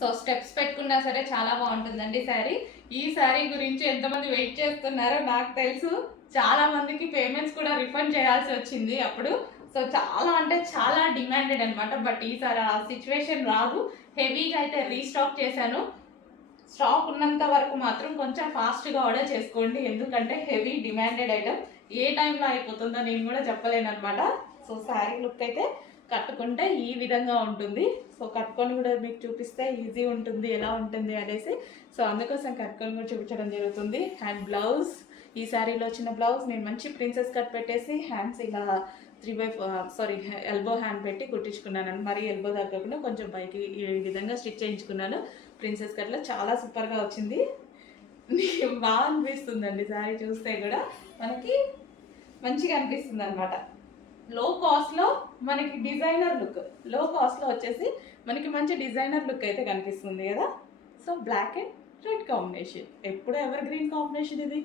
So steps పెట్టుకున్నా సరే చాలా బాగుంటుందండి శారీ. ఈ శారీ గురించి ఎంతమంది వెయిట్ చేస్తున్నారో నాకు తెలుసు. చాలా మందికి పేమెంట్స్ కూడా రిఫండ్ చేయాల్సి వచ్చింది అప్పుడు. సో చాలా అంటే చాలా డిమాండెడ్ అనమాట. బట్ ఈసారి ఆ సిచ్యువేషన్ రాదు. హెవీగా అయితే రీస్టాక్ చేశాను. స్టాక్ ఉన్నంత వరకు మాత్రం కొంచెం ఫాస్ట్గా ఆర్డర్ చేసుకోండి, ఎందుకంటే హెవీ డిమాండెడ్ ఐటమ్. ఏ టైంలో అయిపోతుందో నేను కూడా చెప్పలేను అనమాట. సో శారీ లుక్ అయితే కట్టుకుంటే ఈ విధంగా ఉంటుంది. సో కట్టుకొని కూడా మీకు చూపిస్తే ఈజీ ఉంటుంది ఎలా ఉంటుంది అనేసి. సో అందుకోసం కట్టుకొని కూడా చూపించడం జరుగుతుంది. అండ్ బ్లౌజ్, ఈ శారీలో వచ్చిన బ్లౌజ్ నేను మంచి ప్రిన్సెస్ కట్ పెట్టేసి హ్యాండ్స్ ఇలా 3/4 ఎల్బో హ్యాండ్ పెట్టి కుట్టించుకున్నాను. మరి ఎల్బో తగ్గకుండా కొంచెం పైకి ఈ విధంగా స్టిచ్ చేయించుకున్నాను. ప్రిన్సెస్ కట్లో చాలా సూపర్గా వచ్చింది. బాగా అనిపిస్తుందండి శారీ చూస్తే కూడా మనకి మంచిగా అనిపిస్తుంది అనమాట. లో కాస్ట్లో మనకి డిజైనర్ లుక్, లో కాస్ట్లో వచ్చేసి మనకి మంచి డిజైనర్ లుక్ అయితే కనిపిస్తుంది కదా. So black and red combination, ఎప్పుడు ఎవర్ గ్రీన్ కాంబినేషన్ ఇది.